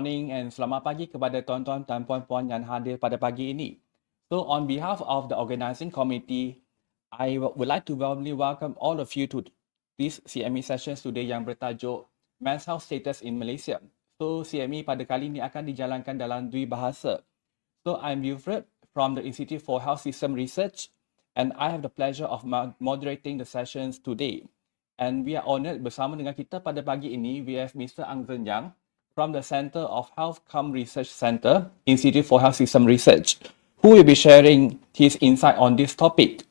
morning and selamat pagi kepada tuan-tuan dan puan-puan yang hadir pada pagi ini. So on behalf of the organizing committee, I would like to warmly welcome all of you to this CME sessions today yang bertajuk Men's Health Status in Malaysia. So CME pada kali ini akan dijalankan dalam dua bahasa. So I'm Wilfred from the Institute for Health System Research and I have the pleasure of moderating the sessions today. And we are honoured bersama dengan kita pada pagi ini, we have Mr. Ang Zen Yang from the Center of Health Cum Research Center, Institute for Health System Research, who will be sharing his insight on this topic.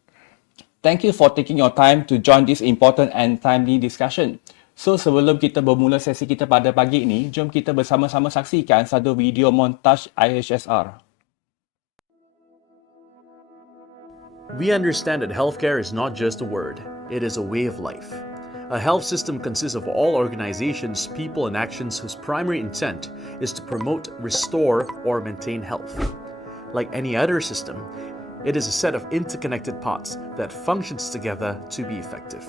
Thank you for taking your time to join this important and timely discussion. So sebelum kita bermula sesi kita pada pagi ini, jom kita bersama-sama saksikan satu video montaj IHSR. We understand that healthcare is not just a word, it is a way of life. A health system consists of all organizations, people, and actions whose primary intent is to promote, restore, or maintain health. Like any other system, it is a set of interconnected parts that functions together to be effective.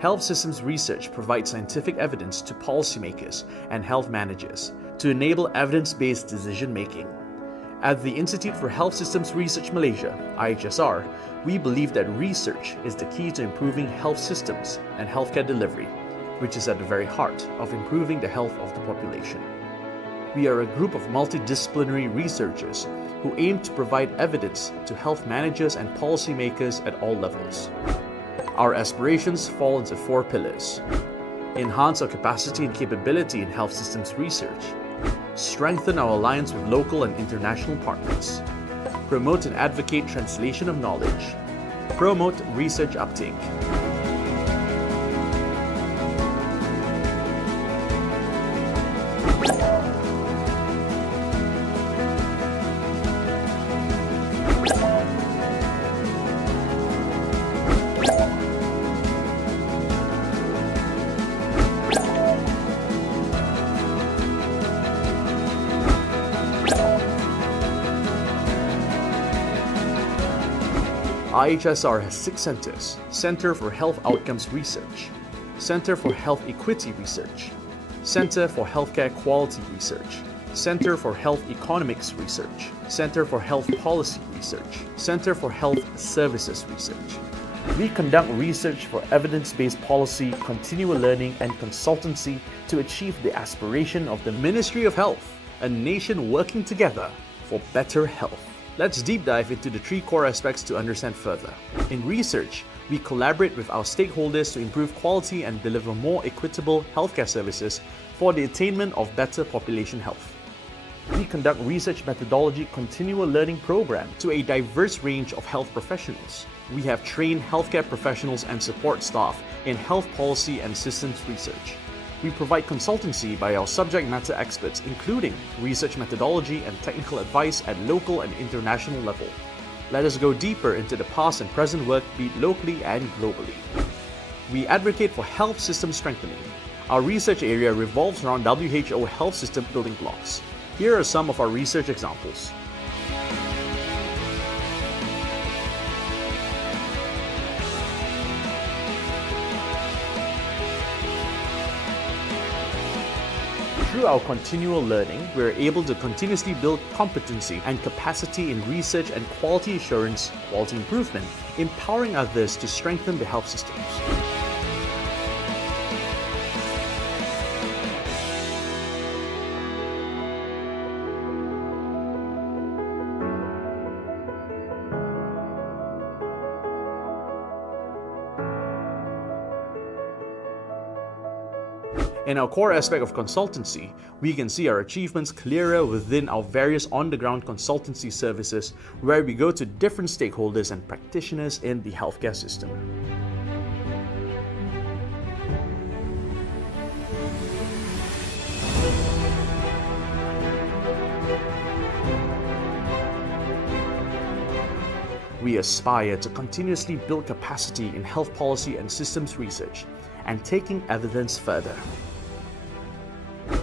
Health systems research provides scientific evidence to policymakers and health managers to enable evidence-based decision-making. At the Institute for Health Systems Research Malaysia, IHSR, we believe that research is the key to improving health systems and healthcare delivery, which is at the very heart of improving the health of the population. We are a group of multidisciplinary researchers who aim to provide evidence to health managers and policymakers at all levels. Our aspirations fall into four pillars: enhance our capacity and capability in health systems research, strengthen our alliance with local and international partners, promote and advocate translation of knowledge, promote research uptake. IHSR has 6 centers: Center for Health Outcomes Research, Center for Health Equity Research, Center for Healthcare Quality Research, Center for Health Economics Research, Center for Health Policy Research, Center for Health Services Research. We conduct research for evidence-based policy, continual learning, and consultancy to achieve the aspiration of the Ministry of Health, a nation working together for better health. Let's deep dive into the 3 core aspects to understand further. In research, we collaborate with our stakeholders to improve quality and deliver more equitable healthcare services for the attainment of better population health. We conduct research methodology continual learning program to a diverse range of health professionals. We have trained healthcare professionals and support staff in health policy and systems research. We provide consultancy by our subject matter experts, including research methodology and technical advice at local and international level. Let us go deeper into the past and present work, be it locally and globally. We advocate for health system strengthening. Our research area revolves around WHO health system building blocks. Here are some of our research examples. Through our continual learning, we are able to continuously build competency and capacity in research and quality assurance, quality improvement, empowering others to strengthen the health systems. In our core aspect of consultancy, we can see our achievements clearer within our various on-the-ground consultancy services where we go to different stakeholders and practitioners in the healthcare system. We aspire to continuously build capacity in health policy and systems research and taking evidence further.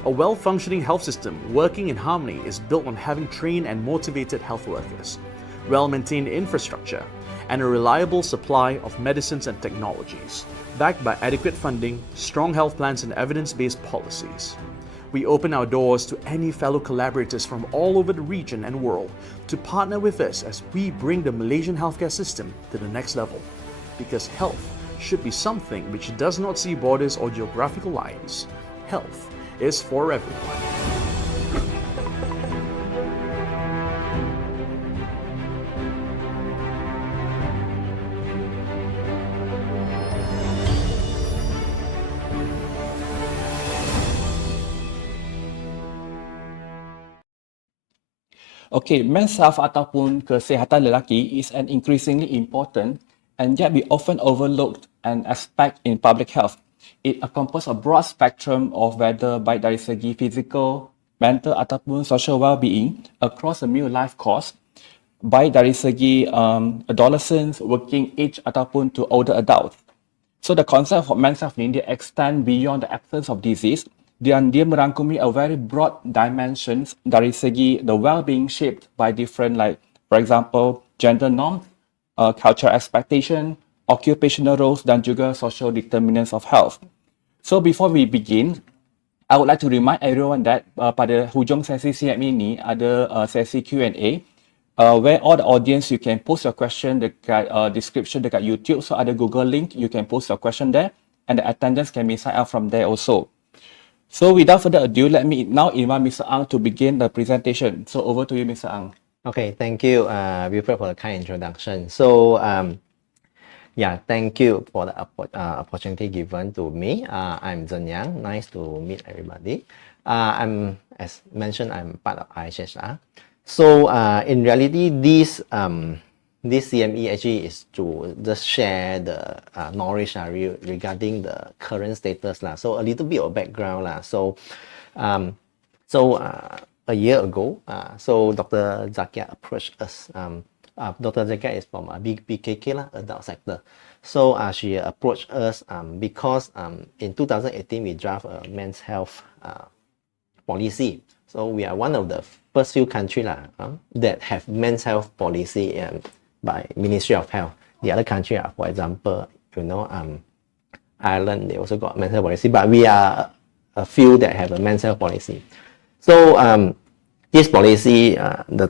A well-functioning health system working in harmony is built on having trained and motivated health workers, well-maintained infrastructure, and a reliable supply of medicines and technologies, backed by adequate funding, strong health plans, and evidence-based policies. We open our doors to any fellow collaborators from all over the region and world to partner with us as we bring the Malaysian healthcare system to the next level. Because health should be something which does not see borders or geographical lines. Health is for everyone. Okay, men's health ataupun kesihatan lelaki is an increasingly important and yet we often overlooked an aspect in public health. It encompasses a broad spectrum of whether baik dari segi physical, mental ataupun social well-being across a new life course, baik dari segi adolescents, working age ataupun to older adults. So the concept of men's health ni dia extend beyond the absence of disease dan dia merangkumi a very broad dimensions dari segi the well-being shaped by different like for example gender norms, cultural expectation, occupational roles dan juga social determinants of health. So before we begin, I would like to remind everyone that pada hujung sesi CME ni ada sesi Q&A where all the audience you can post your question dekat description dekat YouTube. So ada Google link, you can post your question there and the attendance can be signed up from there also. So without further ado, let me now invite Mr. Ang to begin the presentation. So over to you, Mr. Ang. Okay, thank you, Wilfred, for the kind introduction. So, yeah, thank you for the opportunity given to me. I'm Zhen Yang. Nice to meet everybody. As mentioned, I'm part of IHSR. So, in reality, this CME actually is to just share the knowledge regarding the current status lah. So a little bit of background lah. So a year ago, so Dr. Zakia approached us. Dr. Zakia is from BKK lah, adult sector. So she approached us because in 2018 we draft a men's health policy. So we are one of the first few countries that have men's health policy by Ministry of Health. The other country are, for example, Ireland, they also got men's health policy, but we are a few that have a men's health policy. So this policy, the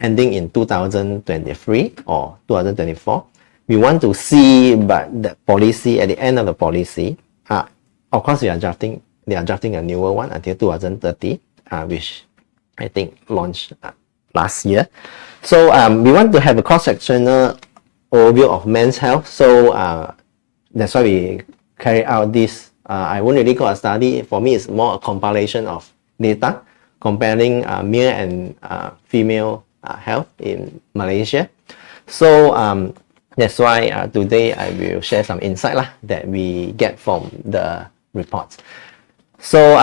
ending in 2023 or 2024, we want to see, but the policy at the end of the policy, of course they are drafting a newer one until 2030, which I think launched last year. So we want to have a cross-sectional overview of men's health. So that's why we carry out this. I won't really call a study. For me, it's more a compilation of data comparing male and female health in Malaysia. So that's why today I will share some insight that we get from the reports. So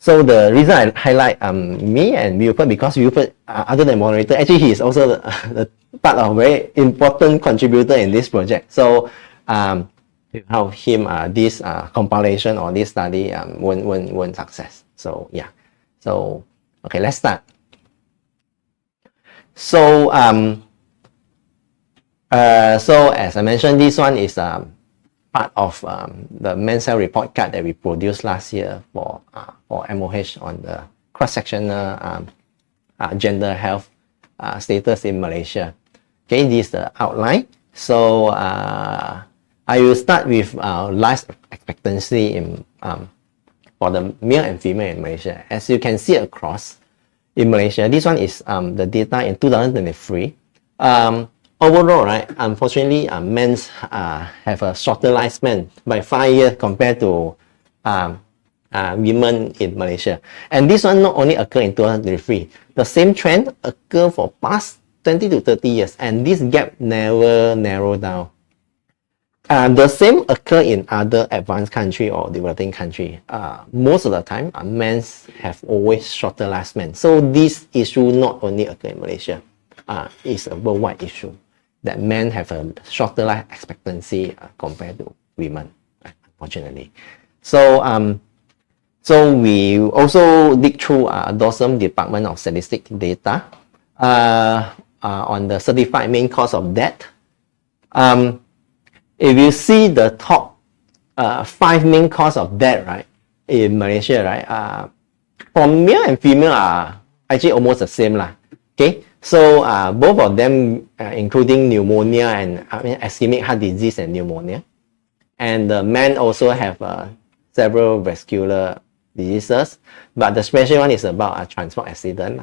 so the reason I highlight me and Wilfred, because Wilfred, other than moderator, actually he is also the part of a very important contributor in this project. So without him, this compilation or this study won't success. So yeah. So okay, let's start. So so as I mentioned, this one is part of the men's health report card that we produced last year for MOH on the cross-sectional gender health status in Malaysia. Okay, this is the outline. So I will start with life expectancy in for the male and female in Malaysia. As you can see across in Malaysia, this one is the data in 2023. Overall, right, unfortunately, men have a shorter lifespan by 5 years compared to women in Malaysia. And this one not only occur in 2023, the same trend occur for past 20 to 30 years, and this gap never narrowed down. The same occur in other advanced country or developing country. Most of the time, men have always shorter lifespan. So this issue not only occur in Malaysia, it's a worldwide issue that men have a shorter life expectancy compared to women, unfortunately. So so we also dig through DOSM Department of Statistics data on the certified main cause of death. If you see the top 5 main cause of death, right, in Malaysia, right? For male and female are actually almost the same lah. Okay, so both of them, including pneumonia and ischemic heart disease and pneumonia, and the men also have several vascular diseases, but the special one is about a transport accident.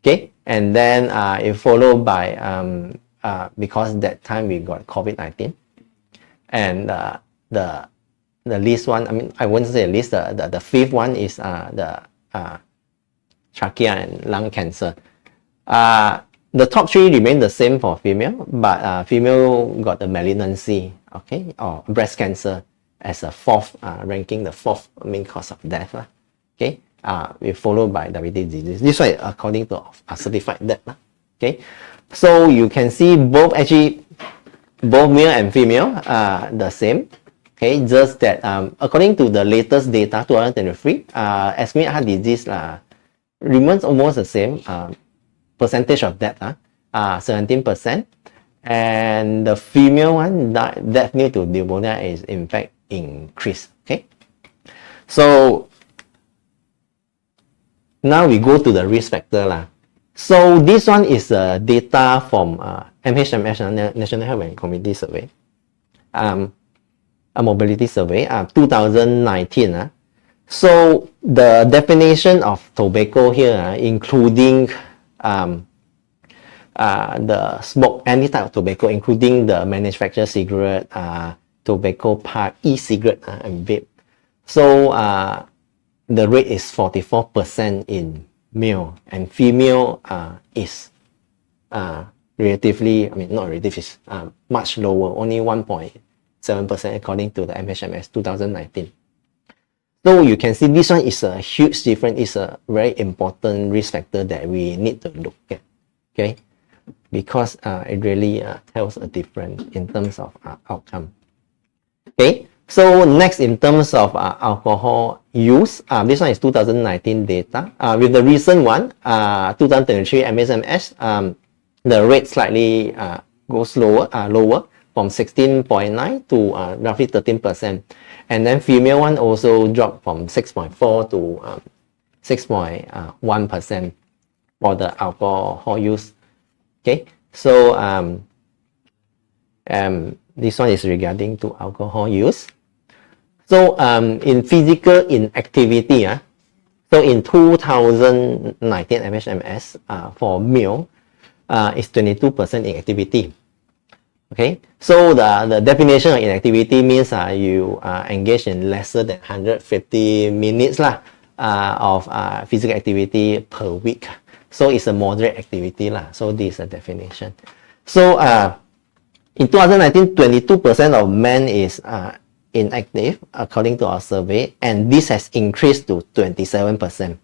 Okay, and then it followed by because that time we got COVID-19, and the least one, I mean, I wouldn't say least, the fifth one is the trachea and lung cancer. The top three remain the same for female, but female got the malignancy, okay, or breast cancer as a fourth, ranking the fourth main cause of death. Okay, we followed by diabetes disease. This one according to certified death. Okay, so you can see both male and female are the same. Okay, just that according to the latest data 2023, ischemic heart disease remains almost the same. Percentage of death 17%, and the female one death due to pneumonia is in fact increased. Okay, so now we go to the risk factor . So this one is data from NHMS, National Health and Community Survey, a mobility survey, 2019. So the definition of tobacco here, including the smoke, any type of tobacco, including the manufactured cigarette, tobacco pipe, e-cigarette, and vape. So the rate is 44% in male, and female is relatively, I mean not relatively, is much lower, only 1.7% according to the NHMS 2019. So you can see this one is a huge difference. It's a very important risk factor that we need to look at, okay? Because it really tells a difference in terms of outcome. Okay, so next in terms of alcohol use, this one is 2019 data. With the recent one, 2023 MSMS, the rate slightly goes lower from 16.9 to roughly 13%. And then female one also dropped from 6.4 to 6.1% for the alcohol use. Okay, so this one is regarding to alcohol use. So in physical inactivity, so in 2019 MHMS for male is 22% inactivity. Okay, so the definition of inactivity means you engage in lesser than 150 minutes of physical activity per week. So it's a moderate activity So this is a definition. So in 2019, 22% of men is inactive according to our survey, and this has increased to 27%.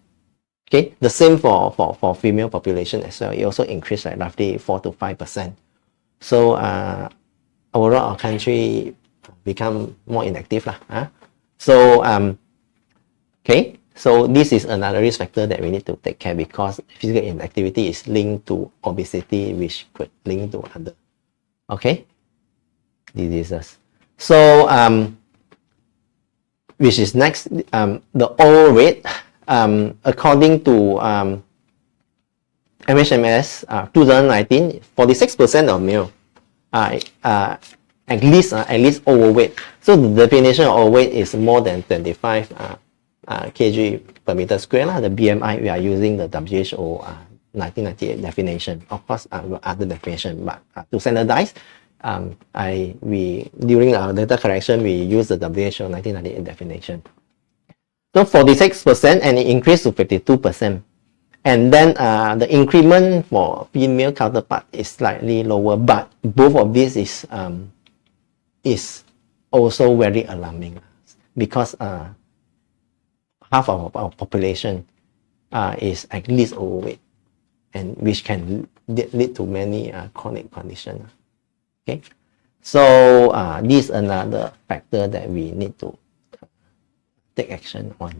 Okay, the same for female population as well. It also increased like roughly 4 to 5%. So overall, our country become more inactive So okay, so this is another risk factor that we need to take care, because physical inactivity is linked to obesity, which could link to other diseases. So which is next, the oral rate, according to MHMS 2019, 46% of male at least overweight. So the definition of overweight is more than 25 kg per meter square. The BMI, we are using the WHO 1998 definition. Of course, other definition, but to standardize, during our data correction, we use the WHO 1998 definition. So 46%, and it increased to 52%. And then the increment for female counterpart is slightly lower, but both of these is also very alarming, because half of our population is at least overweight, and which can lead to many chronic conditions. Okay, so this is another factor that we need to take action on.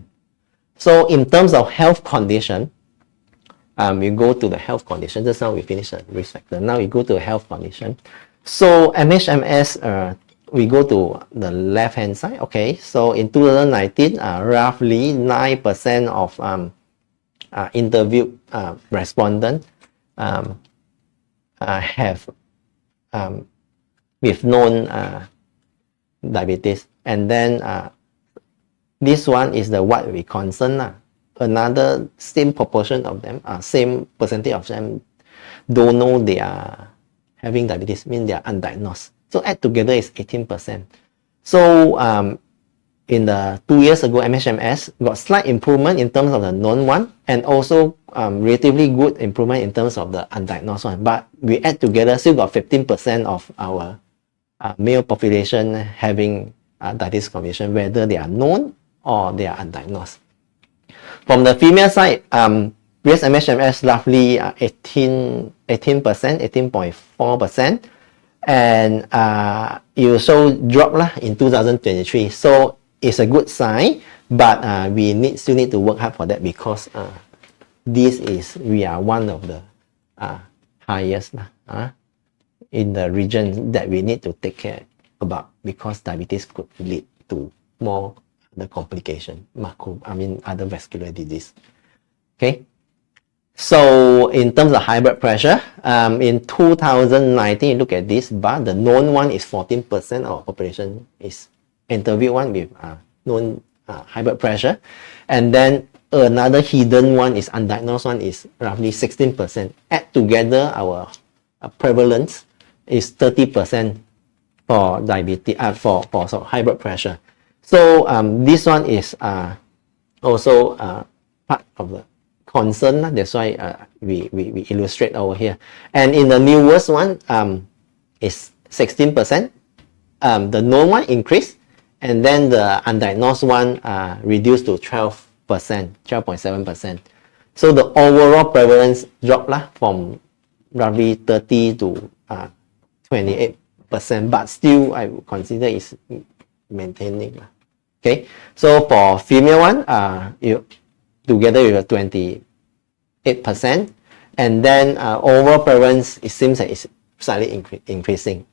So in terms of health condition, we go to the health condition. Just now we finished the risk factor. Now we go to health condition. So MHMS we go to the left hand side. Okay, so in 2019, roughly 9% of interviewed respondents have with known diabetes, and then this one is the what we concern. Another same proportion of them, same percentage of them don't know they are having diabetes, means they are undiagnosed. So add together is 18%. So in the 2 years ago, MHMS got slight improvement in terms of the known one, and also relatively good improvement in terms of the undiagnosed one. But we add together, still got 15% of our male population having diabetes condition, whether they are known or they are undiagnosed. From the female side, US MHMS roughly 18%, 18.4%, and it also dropped in 2023. So it's a good sign, but we still need to work hard for that, because we are one of the highest in the region that we need to take care about, because diabetes could lead to more the complication, other vascular disease. Okay, so in terms of high blood pressure, in 2019, look at this bar, the known one is 14% of population is interviewed one with known high blood pressure, and then another hidden one is undiagnosed one is roughly 16%. Add together, our prevalence is 30% for diabetes, for high blood pressure. So this one is also part of the concern. That's why we illustrate over here. And in the newest one, is 16%. The known one increased, and then the undiagnosed one reduced to 12%, 12.7%. So the overall prevalence dropped from roughly 30 to 28%, but still I would consider is maintaining. Okay, so for female one, together with 28%, and then overall prevalence, it seems that it's slightly increasing.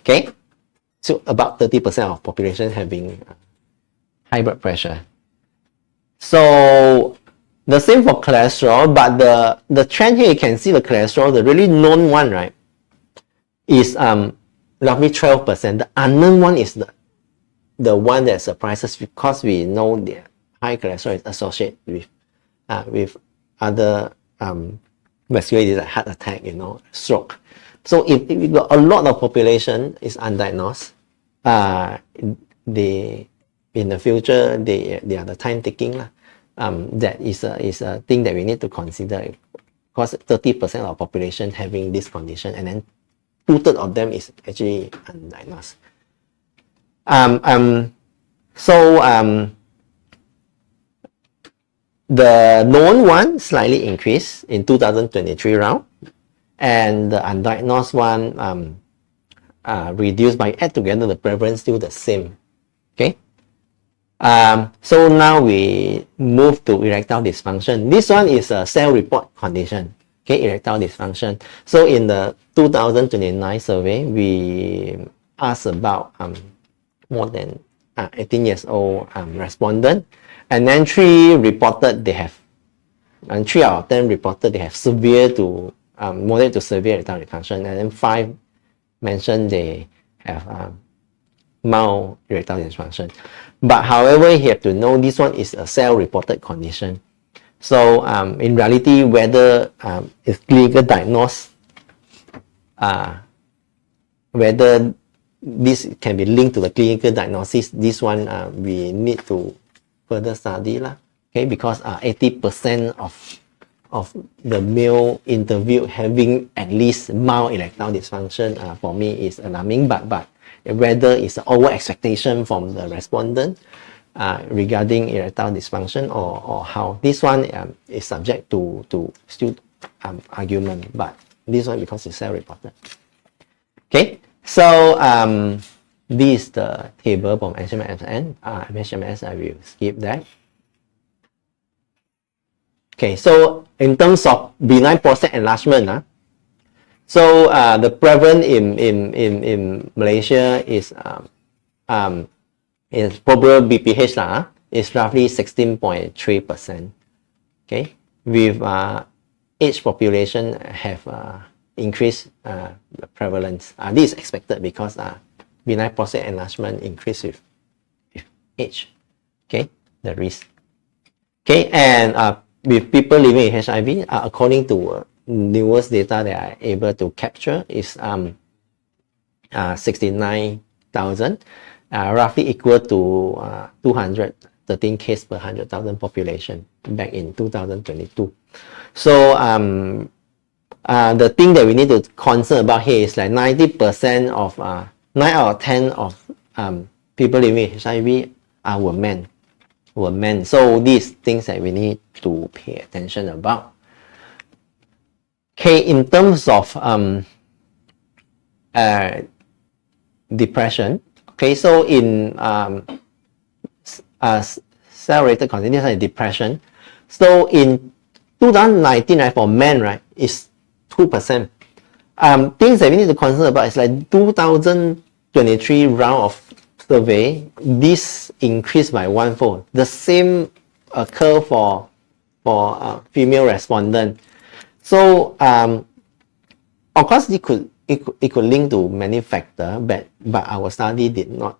Okay, so about 30% of population having high blood pressure. So the same for cholesterol, but the trend here, you can see the cholesterol, the really known one, right, is roughly 12%. The unknown one is the one that surprises, because we know the high cholesterol is associated with other vascular disease, like heart attack, stroke. So if we got a lot of population is undiagnosed, in the future they are the time taking. That is a thing that we need to consider, because 30% of population having this condition, and then 2/3 of them is actually undiagnosed. The known one slightly increased in 2023 round, and the undiagnosed one reduced. By add together, the prevalence still the same. Okay. So now we move to erectile dysfunction. This one is a self-report condition. Okay, erectile dysfunction. So in the 2029 survey, we asked about more than 18 years old respondent, and then 3 reported they have, and 3 out of 10 reported they have severe to moderate to severe erectile dysfunction, and then 5 mentioned they have mild erectile dysfunction. But however, you have to know this one is a self-reported condition. So in reality, whether it's clinical diagnosed, whether this can be linked to the clinical diagnosis, this one we need to further study. Okay, because 80% of the male interviewed having at least mild erectile dysfunction, for me is alarming, but whether it's over expectation from the respondent regarding erectile dysfunction or how, this one is subject to still argument, but this one because it's self-reported. Okay, so this is the table from MHMS. MHMS, I will skip that. Okay, so in terms of benign prostate enlargement, So the prevalence in Malaysia is probable BPH is roughly 16.3%. Okay, with age population have increased the prevalence. This is expected because benign prostate enlargement increase with age. Okay, the risk. Okay, and with people living in HIV, according to newest data that I able to capture is 69,000, roughly equal to 213 cases per 100,000 population back in 2022. So the thing that we need to concern about here is like 90% of 9 out of 10 of people living with HIV were men. So these things that we need to pay attention about. Okay, in terms of depression, okay, so in cell-related continuous depression, so in 2019, right, for men, right, is 2%. Things that we need to concern about is like 2023 round of survey, this increased by one-fold. The same occur for female respondent. So of course it could link to many factors, but our study did not.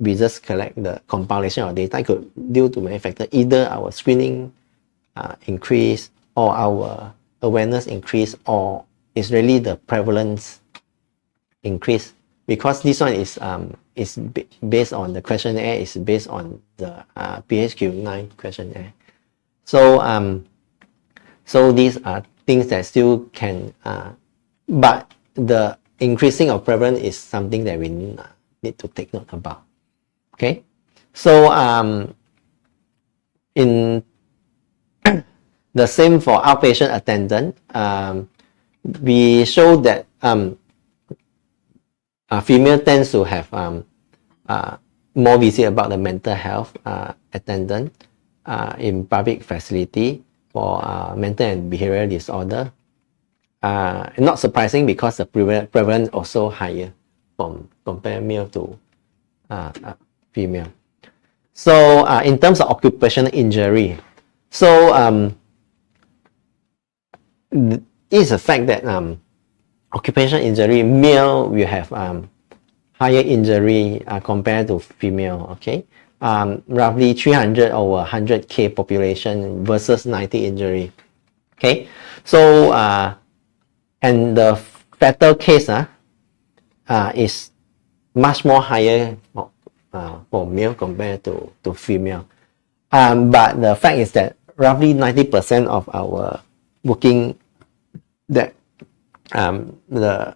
We just collect the compilation of data. It could due to many factors. Either our screening increase, or our awareness increase, or it's really the prevalence increase. Because this one is based on the questionnaire, is based on the PHQ-9 questionnaire. So so these are things that still can, but the increasing of prevalence is something that we need to take note about. Okay, so in the same for outpatient attendant, we show that female tends to have more visit about the mental health attendant in public facility for mental and behavioral disorder. Not surprising because the prevalence also higher compared male to female. So in terms of occupational injury, so it's a fact that occupational injury, male will have higher injury compared to female. Okay, roughly 300 over 100k population versus 90 injury. Okay, so and the fatal case is much more higher for male compared to female. But the fact is that roughly 90% of our working that the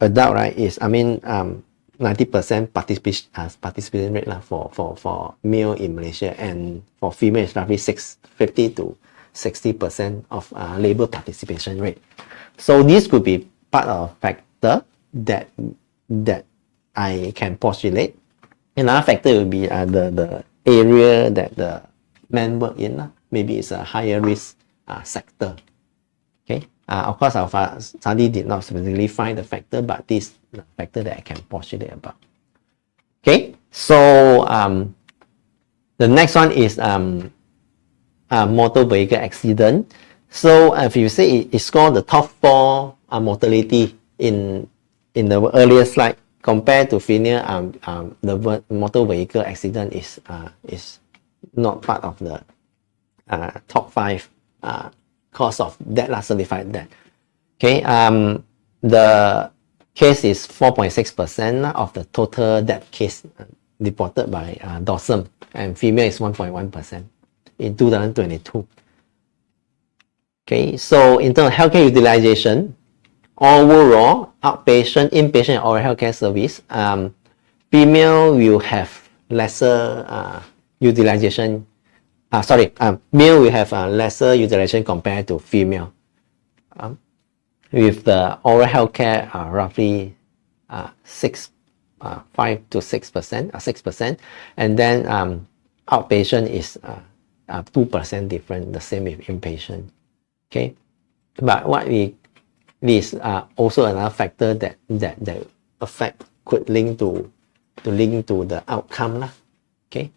adult, right, is 90% participation rate for male in Malaysia, and for female it's roughly 50 to 60% of labor participation rate. So this could be part of factor that I can postulate. Another factor will be the area that the men work in. Maybe it's a higher risk sector. Okay. Of course, our study did not specifically find the factor, but this is the factor that I can postulate about. Okay. So the next one is motor vehicle accident. So if you say it scored the top 4 mortality in the earlier slide, compared to female, the motor vehicle accident is not part of the top 5 cause of death, certified death. Okay, the case is 4.6% of the total death case reported by DOSM, and female is 1.1% in 2022. Okay, so in terms of healthcare utilization, overall, outpatient, inpatient, and oral healthcare service, female will have lesser utilization. Male will have lesser utilization compared to female. With the oral healthcare roughly 5 to 6%, and then outpatient is 2% different, the same with inpatient. Okay, but what we is also another factor that affect could link to the outcome lah. Okay.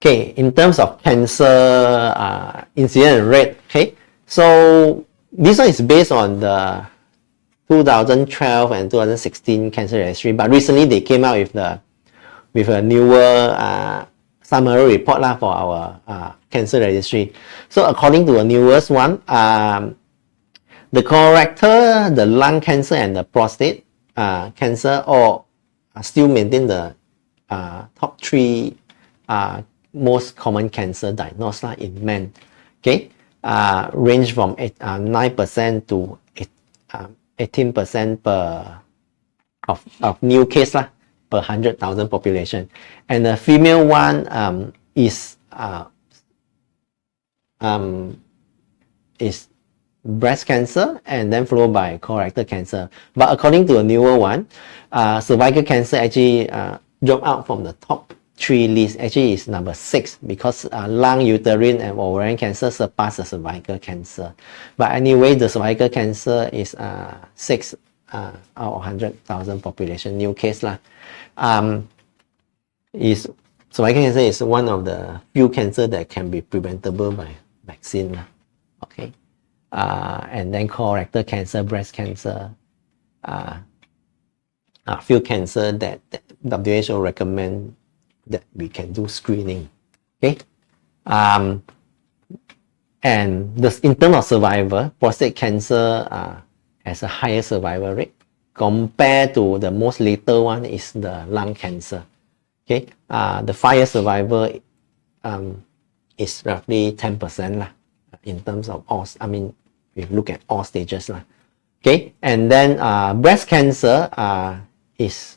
Okay, in terms of cancer incidence rate, okay, so this one is based on the 2012 and 2016 cancer registry, but recently they came out with a newer summary report lah for our cancer registry. So according to the newest one, the colorectal, the lung cancer, and the prostate cancer all still maintain the top 3 most common cancer diagnosed in men. Okay, range from 9% to 18% of new case lah per 100,000 population, and the female one is breast cancer and then followed by colorectal cancer. But according to a newer one, cervical cancer actually dropped out from the top 3 list. Actually is number 6 because lung, uterine, and ovarian cancer surpass the cervical cancer. But anyway, the cervical cancer is 6 out of 100,000 population new case lah. Cervical cancer is one of the few cancer that can be preventable by vaccine lah. Okay, and then colorectal cancer, breast cancer, few cancer that WHO recommend that we can do screening. Okay, and in terms of survival, prostate cancer has a higher survival rate compared to the most lethal one is the lung cancer. Okay, the 5-year survival is roughly 10% lah in terms of all. I mean, if you look at all stages lah. Okay, and then breast cancer is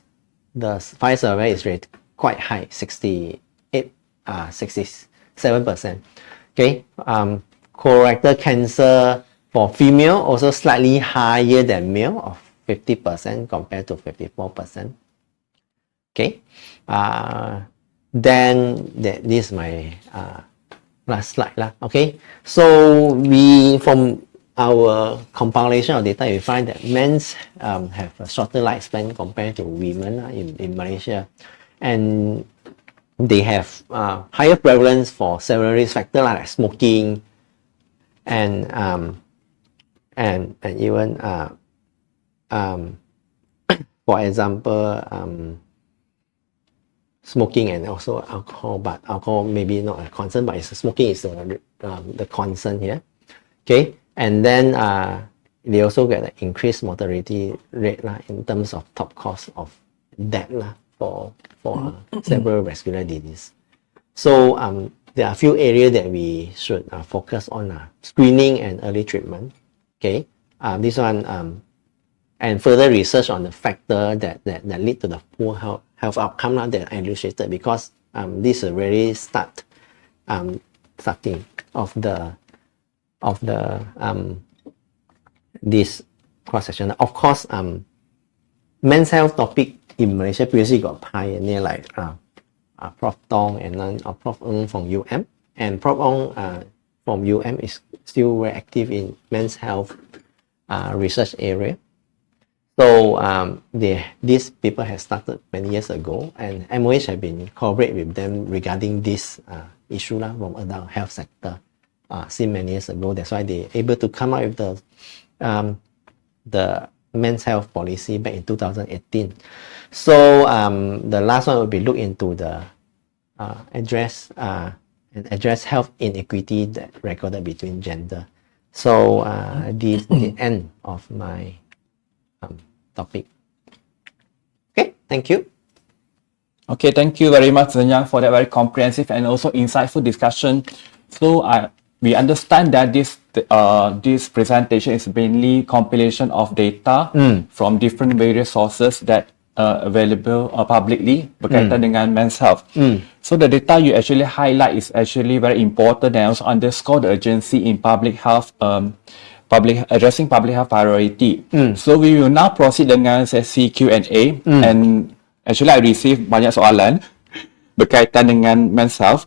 the 5-year survival is rate quite high, 67%. Okay, colorectal cancer for female also slightly higher than male of 50% compared to 54%. Okay, then this is my last slide lah. Okay, so from our compilation of data, we find that men have a shorter lifespan compared to women in Malaysia, and they have higher prevalence for several risk factors like smoking and even for example smoking and also alcohol, but alcohol maybe not a concern, but smoking is the concern here. Okay, and then they also get an increased mortality rate in terms of top cause of death for several vascular disease. So there are a few areas that we should focus on: screening and early treatment. Okay, this one and further research on the factor that lead to the poor health outcome that I illustrated, because this is really starting of the this cross section. Of course, men's health topic in Malaysia previously got pioneer like Prof Tong and then Prof Ng from UM, and Prof Ng from UM is still very active in men's health research area. So these people have started many years ago, and MOH have been cooperate with them regarding this issue from adult health sector since many years ago. That's why they able to come up with the men's health policy back in 2018. So the last one will be look into the address health inequity that recorded between gender. So this is the end of my topic. Okay, thank you. Okay, thank you very much, Zenyang, for that very comprehensive and also insightful discussion. So we understand that this presentation is mainly compilation of data from different various sources that are available publicly berkaitan dengan men's health. So the data you actually highlight is actually very important and also underscore the urgency in public health, addressing public health priority. So we will now proceed dengan sesi Q&A, and actually I received banyak soalan berkaitan dengan men's health.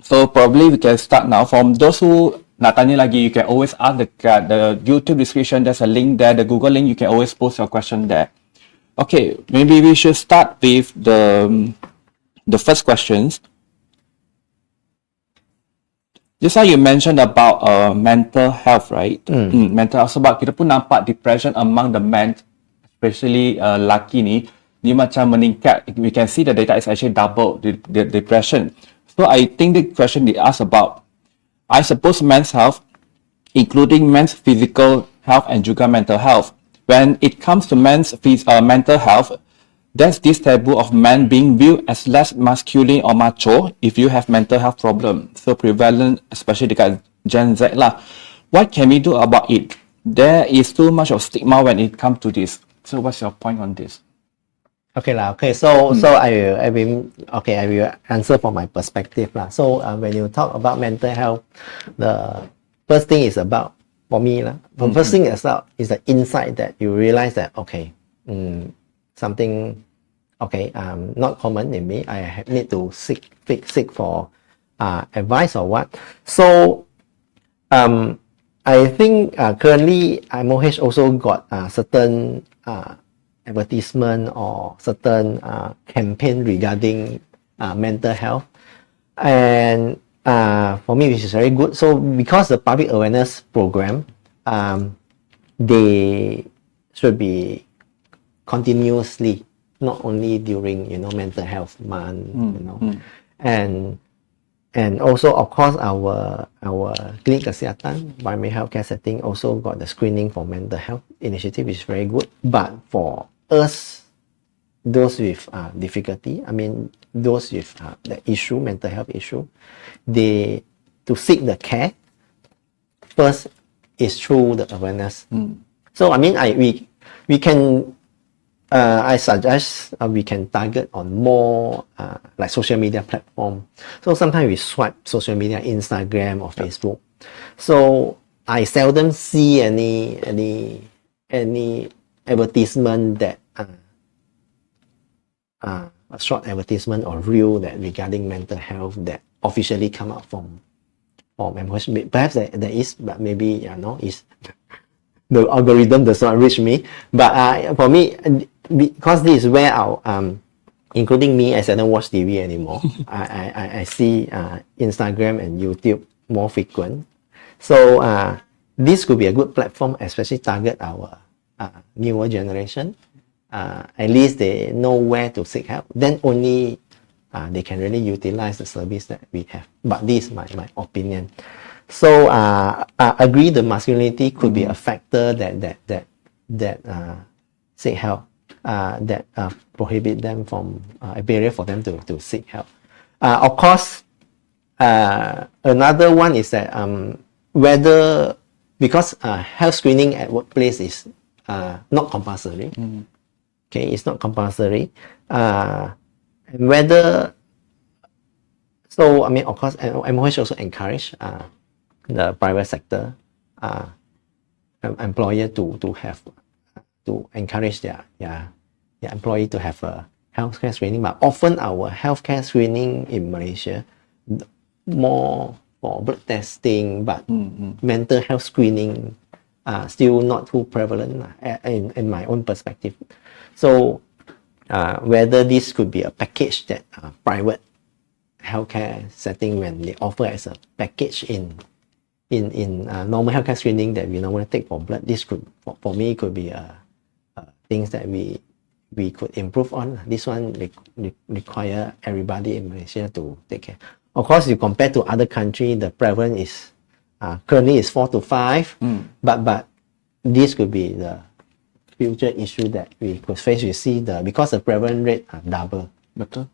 So probably we can start now. From those who nak tanya lagi, you can always ask the YouTube description. There's a link there, the Google link. You can always post your question there. Okay, maybe we should start with the first questions. Just how you mentioned about mental health, right? Mental health. Sebab kita pun nampak depression among the men, especially lelaki ni, dia macam meningkat. We can see the data is actually double the depression. So I think the question they asked about, I suppose men's health, including men's physical health and juga mental health. When it comes to men's mental health, there's this taboo of men being viewed as less masculine or macho if you have mental health problem. So prevalent, especially dekat Gen Z lah. What can we do about it? There is too much of stigma when it comes to this. So what's your point on this? Okay lah. Okay, so I will answer from my perspective lah. So when you talk about mental health, the first thing is about, for me lah. The first thing is the insight that you realize that something not common in me. I need to seek for advice or what. So I think currently IMOH also got certain advertisement or certain campaign regarding mental health, and for me, which is very good. So because the public awareness program, they should be continuously, not only during mental health month, and also of course our clinic kesihatan, primary healthcare setting also got the screening for mental health initiative, which is very good. But for us, those with difficulty, I mean those with the issue, mental health issue, they to seek the care first is through the awareness. So I mean we can I suggest we can target on more like social media platform. So sometimes we swipe social media, Instagram or Facebook. So I seldom see any advertisement that a short advertisement or reel that regarding mental health that officially come out from MOH. Perhaps there is, but maybe is the algorithm does not reach me. But for me, because this is where our including me, I don't watch TV anymore. I see Instagram and YouTube more frequent. So this could be a good platform, especially target our newer generation. At least they know where to seek help. Then only they can really utilize the service that we have. But this is my opinion. So agree the masculinity could be a factor that seek help, that prohibit them from a barrier for them to seek help. Of course, another one is that whether, because health screening at workplace is not compulsory. Okay, it's not compulsory. Whether, so I mean, of course, MOH also encourage the private sector employer to encourage their employee to have a healthcare screening. But often our healthcare screening in Malaysia more for blood testing, but mental health screening still not too prevalent in my own perspective. So whether this could be a package that private healthcare setting, when they offer as a package in normal healthcare screening that we normally take for blood, this could for me could be things that we could improve on. This one require everybody in Malaysia to take care. Of course, you compare to other countries, the prevalence is currently is 4 to 5, but this could be the future issue that we could face. We see because the prevalence rate are double. Betul.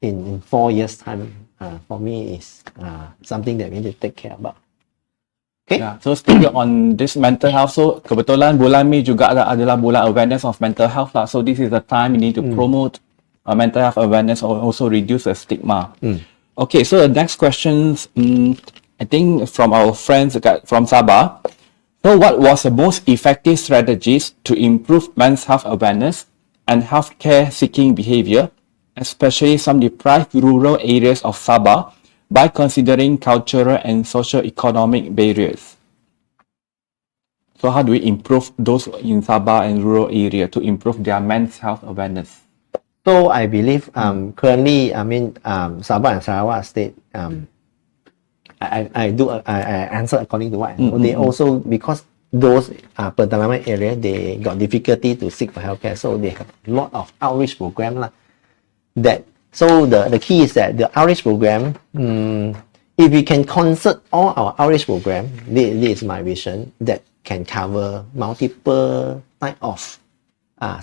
In 4 years time, for me is something that we need to take care about. Okay. Yeah, so still on this mental health. So kebetulan bulan Mei juga adalah bulan awareness of mental health lah. So this is the time we need to promote mental health awareness or also reduce the stigma. Okay, so the next questions, I think from our friends from Sabah. So what was the most effective strategies to improve men's health awareness and healthcare seeking behavior, especially some deprived rural areas of Sabah by considering cultural and socio-economic barriers. So how do we improve those in Sabah and rural area to improve their men's health awareness? So I believe currently, Sabah and Sarawak State, I answer according to what I know. They also, because those pedalaman area, they got difficulty to seek for healthcare, so they have a lot of outreach program lah. So the key is that the outreach program, if we can concert all our outreach program, this is my vision, that can cover multiple type of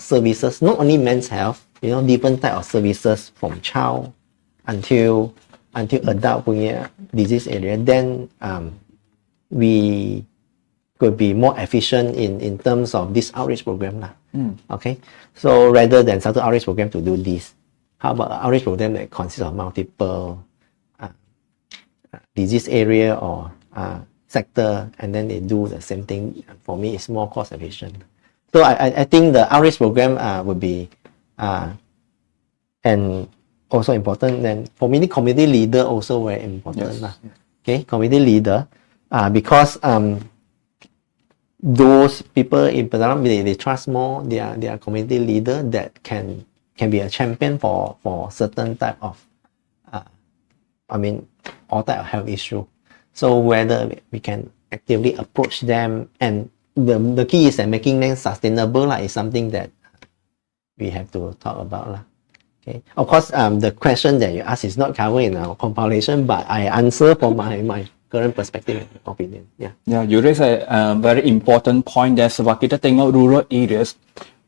services, not only men's health, different type of services from child until adult punya disease area, then we could be more efficient in terms of this outreach program lah. Okay, so rather than certain outreach program to do this, how about an outreach program that consists of multiple disease area or sector, and then they do the same thing? For me, it's more cost efficient. So I think the outreach program would be and also important. Then for me, the community leader also very important. Yes. Okay, community leader, because those people in Peserta, they trust more their community leader that can be a champion for certain type of all type of health issue. So whether we can actively approach them, and the key is that making them sustainable is something that we have to talk about lah. Okay. Of course, the question that you ask is not covered in our compilation, but I answer from my current perspective and opinion. Yeah, you raise a very important point there. Sebab kita tengok rural areas,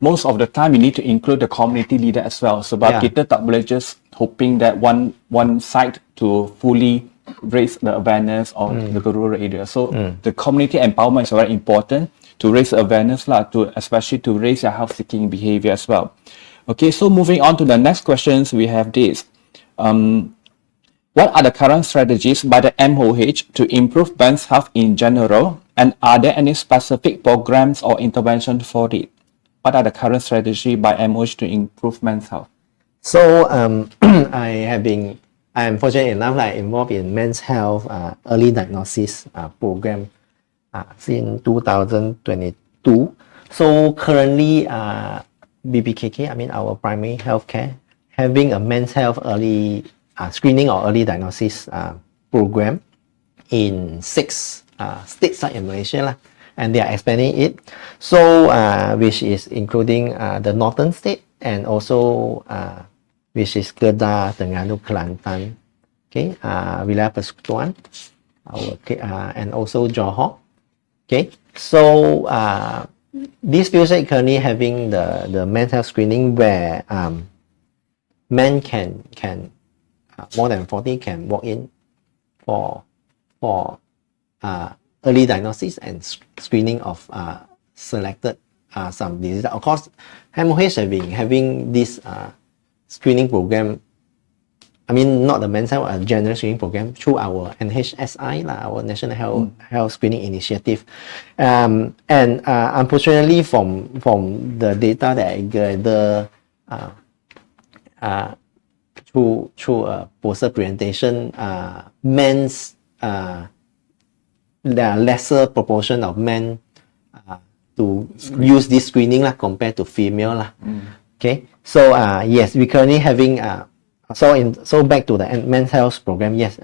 most of the time you need to include the community leader as well. Sebab kita tak boleh just hoping that one side to fully raise the awareness of the rural area. So the community empowerment is very important to raise awareness lah, especially to raise your health seeking behavior as well. Okay, so moving on to the next questions, we have this. What are the current strategies by the MOH to improve men's health in general, and are there any specific programs or intervention for it? What are the current strategy by MOH to improve men's health? So I am fortunate enough involved in men's health early diagnosis program since 2022. So currently BPKK, our primary healthcare, having a men's health early screening or early diagnosis program in 6 states in Malaysia, and they are expanding it. So which is including the northern state, and also which is Kedah, Terengganu, Kelantan, okay, Wilayah Persekutuan, and also Johor. Okay, so this few states currently having the men's health screening where men can more than 40 can walk in for early diagnosis and screening of selected some diseases. Of course, MOH having this screening program, not the men's health, a general screening program through our NIH, our National Health Screening Initiative. And unfortunately, from the data that I gather through a poster presentation, men's there are lesser proportion of men to use this screening compared to female. Okay, so yes, we currently having so back to the men's health program. Yes,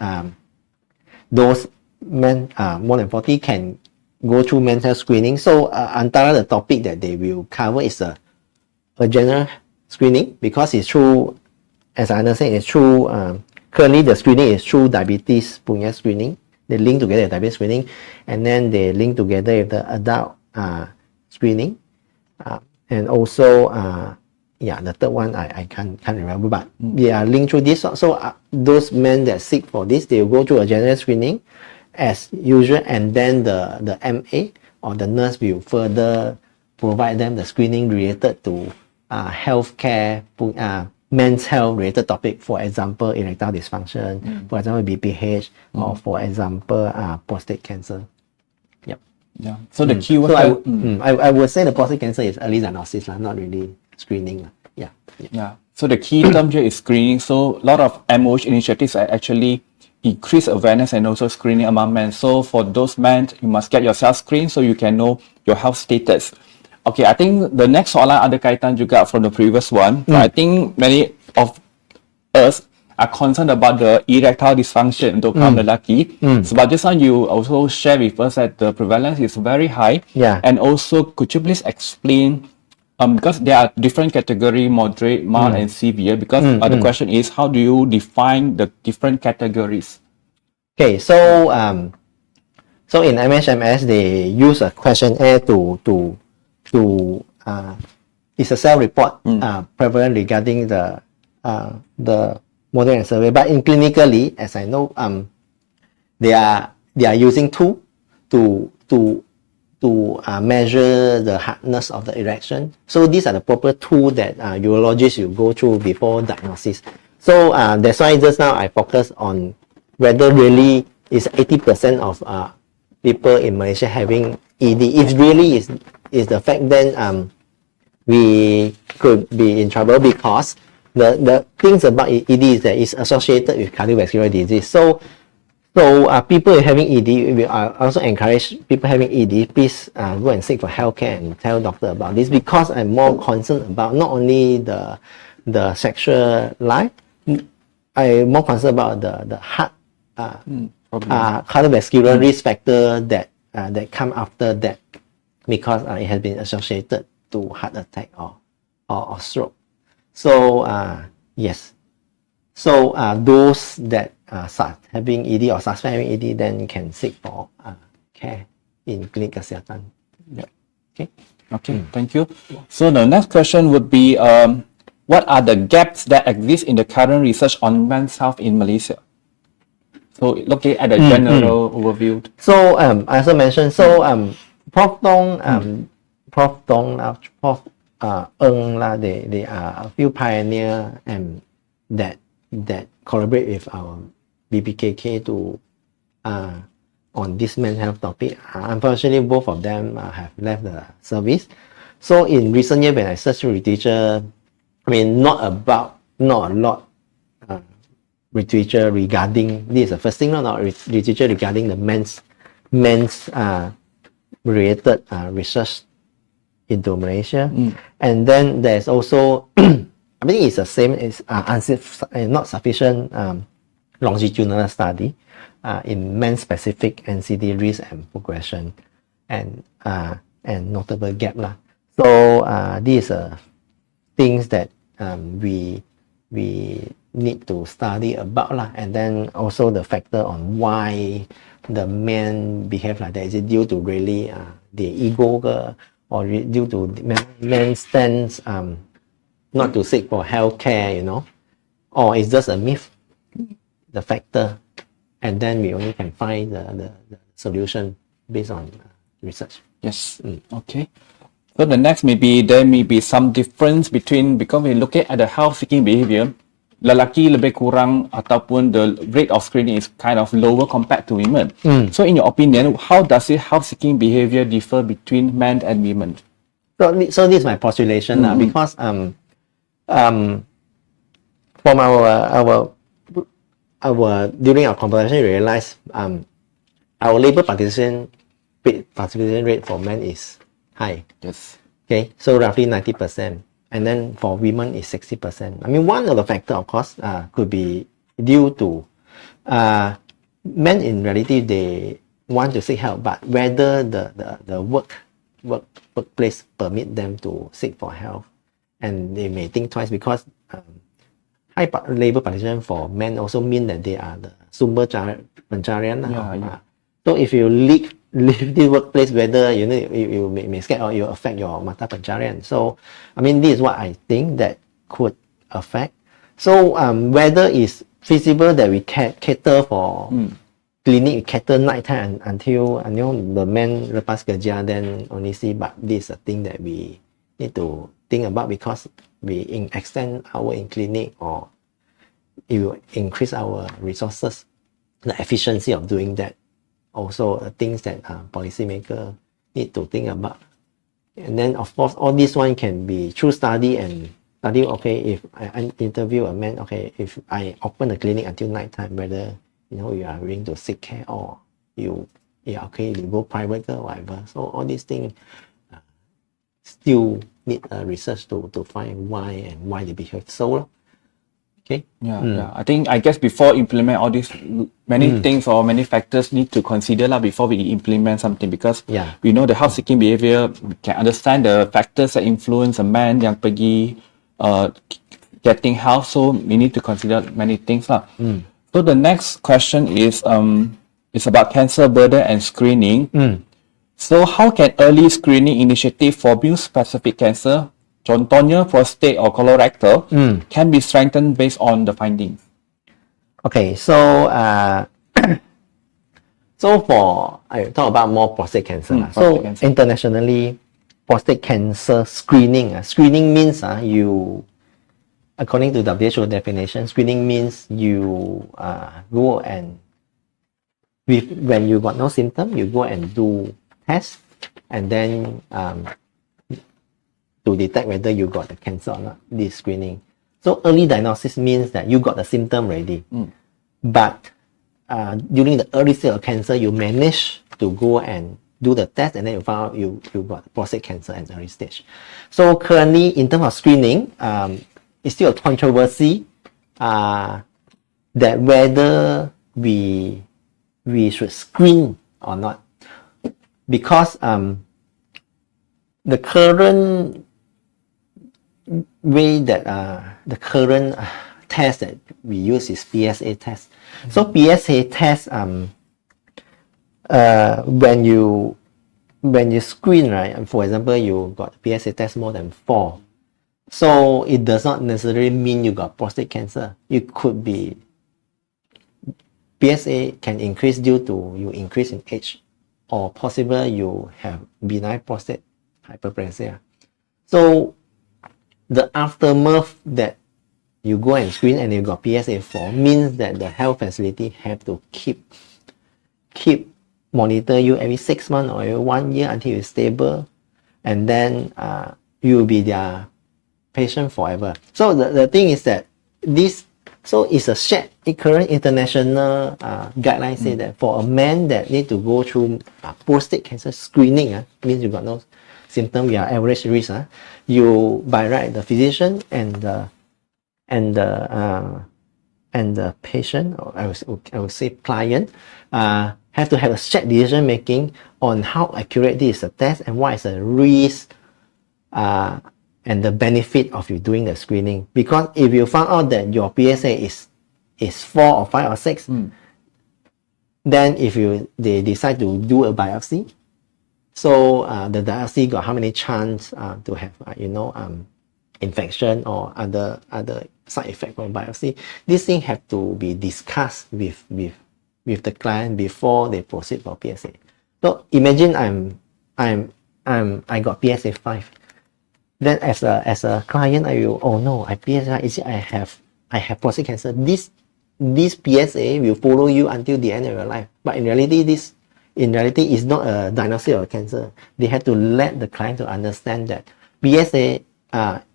those men more than 40 can go through men's health screening. So antara the topic that they will cover is a general screening, because it's through, as I understand, it's through currently the screening is through diabetes punya screening. They link together with diabetes screening, and then they link together with the adult screening, and also the third one I can't remember, but they are linked through this. So those men that seek for this, they will go through a general screening as usual, and then the MA or the nurse will further provide them the screening related to healthcare, men's health related topic, for example erectile dysfunction, for example BPH, or for example prostate cancer. Yeah, so the key was I would say the prostate cancer is early diagnosis, not really screening. So the key term here is screening. So a lot of MOH initiatives are actually increase awareness and also screening among men. So for those men, you must get yourself screened so you can know your health status. Okay, I think the next soalan ada kaitan juga from the previous one. I think many of us are concerned about the erectile dysfunction untuk kaum lelaki. Sebab just now you also share with us that the prevalence is very high. Yeah. And also, could you please explain, because there are different category, moderate, mild, and severe, because the question is, how do you define the different categories? Okay, so so in MHMS they use a questionnaire it's a self-report prevalent regarding the moderate and severe. But in clinically, as I know, they are using tool to measure the hardness of the erection. So these are the proper tool that urologists will go through before diagnosis. So that's why just now I focus on whether really is 80% of people in Malaysia having ED. If really is the fact, then we could be in trouble, because the things about ED is that it's associated with cardiovascular disease. So people having ED, we also encourage people having ED, please go and seek for healthcare and tell doctor about this, because I'm more concerned about not only the sexual life, I'm more concerned about the heart cardiovascular risk factor that come after that, because it has been associated to heart attack or stroke. So yes, so those that start having ED or suspect having ED then can seek for care in clinic kesihatan. Yeah. Okay, thank you. So the next question would be, what are the gaps that exist in the current research on men's health in Malaysia? So looking at a general overview. So I also mentioned, so Prof Dong, Prof Eng lah, they are a few pioneers that collaborate with our BPKK to on this men's health topic. Unfortunately, both of them have left the service. So in recent years, when I searched literature, I mean, not a lot literature regarding this is the first thing, not literature regarding the men's related research into Malaysia. And then there's also I think it's the same as not sufficient longitudinal study in men-specific NCD risk and progression, and notable gap lah. So these are things that we need to study about lah. And then also the factor on why the men behave like that. Is it due to really the ego, or due to men stance not to seek for healthcare, you know, or it's just a myth, the factor, and then we only can find the solution based on research. Yes. Okay. So the next there may be some difference between, because we look at the health seeking behavior, lelaki lebih kurang ataupun the rate of screening is kind of lower compared to women. So in your opinion, how does the health seeking behavior differ between men and women? So this is my postulation because from our during our conversation, we realized our labor participation rate for men is high. Yes. Okay, so roughly 90%. And then for women is 60%. I mean, one of the factors, of course, could be due to men in reality, they want to seek help, but whether the workplace permit them to seek for help, and they may think twice, because high labor participation for men also mean that they are the sumber pencarian. So if you leave the workplace, whether you may scared or you affect your mata pencarian. So I mean, this is what I think that could affect. So whether it's feasible that we cater for clinic, cater nighttime until the men lepas kerja, then only see. But this is a thing that we need to think about, because we extend our in clinic, or it will increase our resources, the efficiency of doing that. Also things that policymaker need to think about. And then of course all this one can be through study. Okay, if I interview a man, okay, if I open the clinic until night time, whether you are willing to seek care, or you go private or whatever. So all these things still need research to find why they behave so. Okay. Yeah. I guess before implement all these many things or many factors need to consider before we implement something, because we know the health seeking behavior, we can understand the factors that influence a man yang pergi getting health, so we need to consider many things lah. So the next question is about cancer burden and screening. So how can early screening initiative for specific cancer, contohnya prostate or colorectal, can be strengthened based on the findings? Okay, so I talk about more prostate cancer. Prostate cancer. Internationally, prostate cancer screening. Screening means you, according to WHO definition, screening means you go and when you got no symptom, you go and do test, and then to detect whether you got the cancer or not, this screening. So early diagnosis means that you got the symptom already, but during the early stage of cancer, you manage to go and do the test, and then you found out you got prostate cancer at early stage. So currently, in terms of screening, it's still a controversy that whether we should screen or not, because the current way that the current test that we use is PSA test. So PSA test, when you screen, right, for example, you got PSA test more than 4, so it does not necessarily mean you got prostate cancer. It could be PSA can increase due to you increase in age, or possible you have benign prostate hyperplasia. So the aftermath that you go and screen and you got PSA 4 means that the health facility have to keep monitor you every 6 months or every 1 year until you're stable, and then you will be their patient forever. So the thing is that it's a shared current international guideline say that for a man that need to go through prostate cancer screening, means you got no symptom, we are average risk. You by right, the physician and the patient, or I would say client, have to have a shared decision making on how accurate this is a test and what is the risk and the benefit of you doing the screening. Because if you found out that your PSA is 4 or 5 or 6, then if they decide to do a biopsy, so the biopsy got how many chance to have infection or other side effect from biopsy. This thing have to be discussed with the client before they proceed for PSA. So imagine I got PSA 5. Then as a client, I will, oh no, I have prostate cancer. This PSA will follow you until the end of your life. But in reality, this is not a diagnosis of cancer. They have to let the client to understand that PSA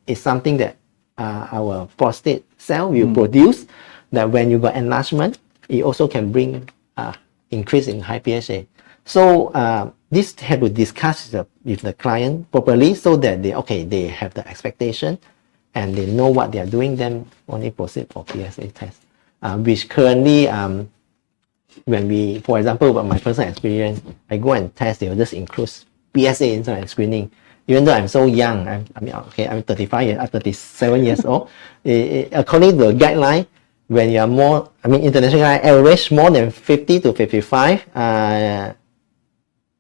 is something that our prostate cell will produce, that when you got enlargement, it also can bring increase in high PSA. So this have to discuss with the client properly, so that they have the expectation and they know what they are doing, then only proceed for PSA test. Which currently, for example, with my personal experience, I go and test, they will just include PSA inside my screening. Even though I'm so young, I'm 37 years old. According to the guideline, when you are more, international average more than 50 to 55,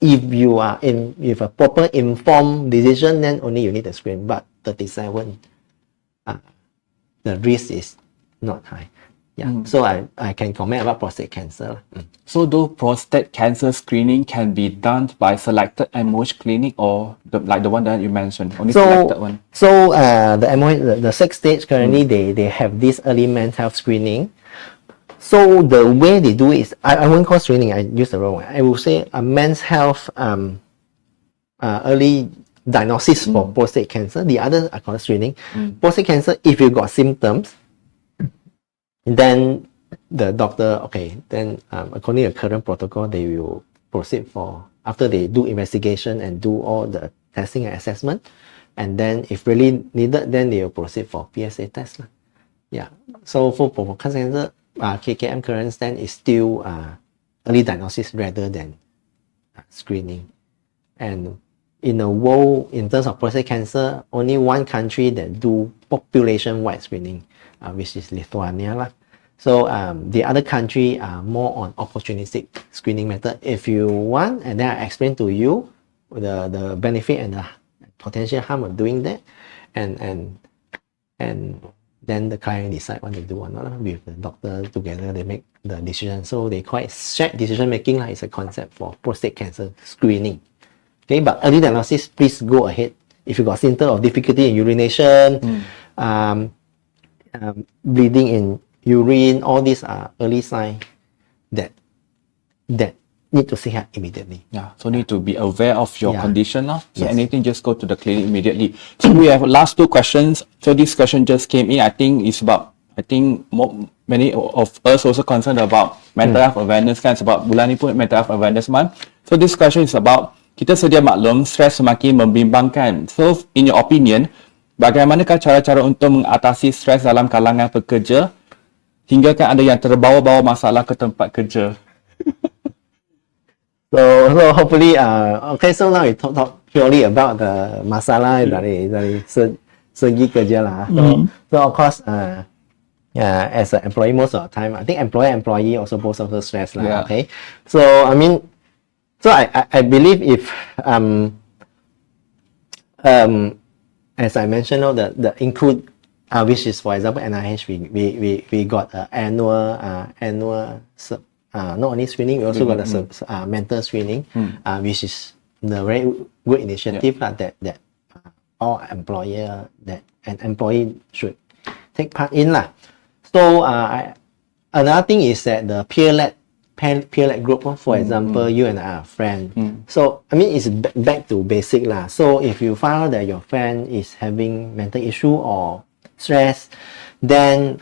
if you are with a proper informed decision, then only you need to screen. But 37, the risk is not high. So I can comment about prostate cancer. So though prostate cancer screening can be done by selected MOH clinic, or like the one that you mentioned, only selected one? So the MOH, the 6 stage currently, they have this early men's health screening. So the way they do it is, I won't call screening, I use the wrong one. I will say a men's health early diagnosis for prostate cancer. The others are called screening. Prostate cancer, if you got symptoms, then the doctor, okay, then according to current protocol, they will proceed for, after they do investigation and do all the testing and assessment, and then if really needed, then they will proceed for PSA test. Yeah, so for cancer cancer, KKM current stand is still early diagnosis rather than screening. And in the world, in terms of prostate cancer, only one country that do population-wide screening, which is Lithuania. So the other country are more on opportunistic screening method. If you want, and then I explain to you the benefit and the potential harm of doing that, and then the client decide what to do or not with the doctor together. They make the decision. So they call it shared decision making. It's a concept for prostate cancer screening. Okay, but early diagnosis, please go ahead. If you got symptom of difficulty in urination, bleeding in urine, all these are early signs that need to seek help immediately. Yeah, so need to be aware of your condition. So Yes. anything, just go to the clinic immediately. So we have last two questions. So this question just came in. I think it's about, many of us also concerned about mental health awareness kan, sebab bulan ni pun mental health awareness month. So this question is about, kita sedia maklum stres semakin membimbangkan. So in your opinion, bagaimanakah cara-cara untuk mengatasi stres dalam kalangan pekerja hingga kan ada yang terbawa-bawa masalah ke tempat kerja? So hopefully, okay, so now we talk purely about the masalah dari segi kerja lah. So of course, as an employee, most of the time, I think employee also both of the stress lah. Yeah. Okay, so I mean, so I believe if as I mentioned, the include which is, for example, NIH, we got annual not only screening, we also got a mental screening, which is the very good initiative that all employer that an employee should take part in lah. So another thing is that the peer-led group, for example, you and I are friends. So I mean, it's back to basic lah. So if you find out that your friend is having mental issue or stress, then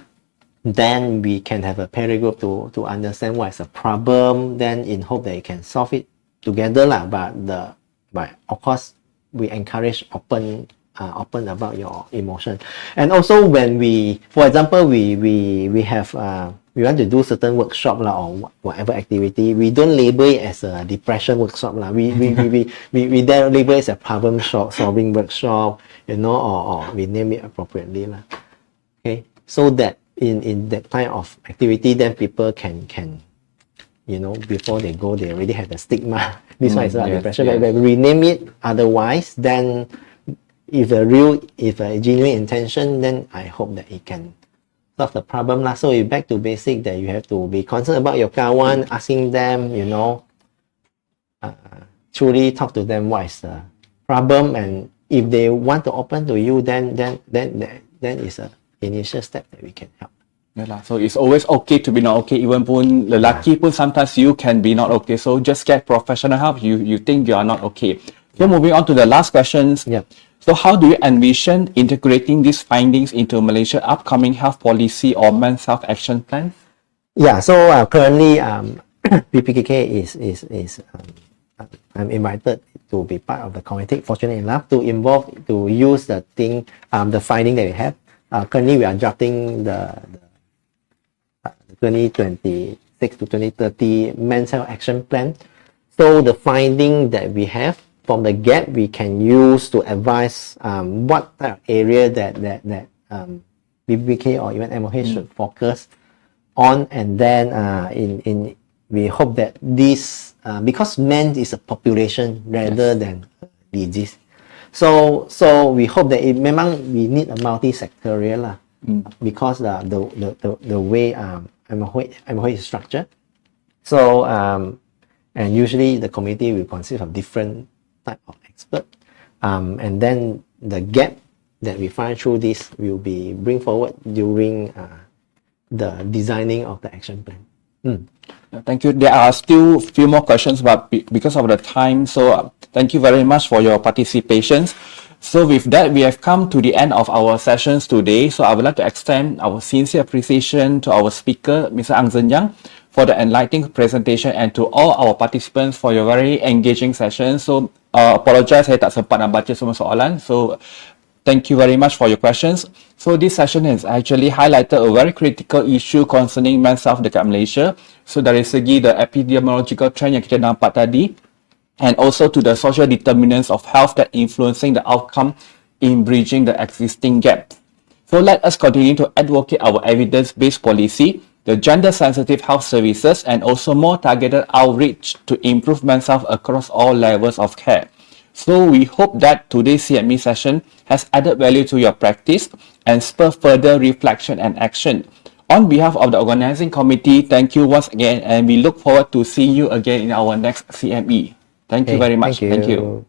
we can have a peer group to understand what is the problem, then in hope that you can solve it together lah. But of course we encourage open about your emotion. And also when we, for example, we have we want to do certain workshop lah or whatever activity, we don't label it as a depression workshop lah. We then label it as a problem solving workshop, you know, or we name it appropriately lah. Okay, so that in that kind of activity, then people can you know, before they go, they already have the stigma. This one is not depression, but we rename it otherwise, then if a genuine intention, then I hope that it can solve the problem lah. So it's back to basic, that you have to be concerned about your kawan, asking them, you know, truly talk to them what is the problem, and if they want to open to you, then it's a initial step that we can help. Yalah, so it's always okay to be not okay. Even pun lelaki pun sometimes you can be not okay. So just get professional help. You think you are not okay. So moving on to the last questions. Yeah. So how do you envision integrating these findings into Malaysia upcoming health policy or men's health action plan? Yeah. So currently, PPKK is I'm invited to be part of the committee. Fortunate enough to use the finding that we have. Currently, we are drafting the 2026 to 2030 men's health action plan. So the finding that we have from the gap, we can use to advise what type of area that BBK or even MOH should focus on, and then we hope that this because men is a population rather than disease. So we hope that we need a multi-sectorial lah, because the way MOH is structured. So and usually the committee will consist of different type of expert, and then the gap that we find through this will be bring forward during the designing of the action plan. Thank you. There are still a few more questions, but because of the time, so thank you very much for your participation. So with that, we have come to the end of our sessions today. So I would like to extend our sincere appreciation to our speaker, Mr. Ang Zhen Yang, for the enlightening presentation, and to all our participants for your very engaging session. So apologize, saya tak sempat nak baca semua soalan. So thank you very much for your questions. So this session has actually highlighted a very critical issue concerning men's health dekat Malaysia. So dari segi the epidemiological trend yang kita nampak tadi, and also to the social determinants of health that influencing the outcome in bridging the existing gap. So let us continue to advocate our evidence-based policy, the gender-sensitive health services, and also more targeted outreach to improve men's health across all levels of care. So we hope that today's CME session has added value to your practice and spur further reflection and action. On behalf of the organizing committee, thank you once again, and we look forward to seeing you again in our next CME. Thank you very much. Thank you.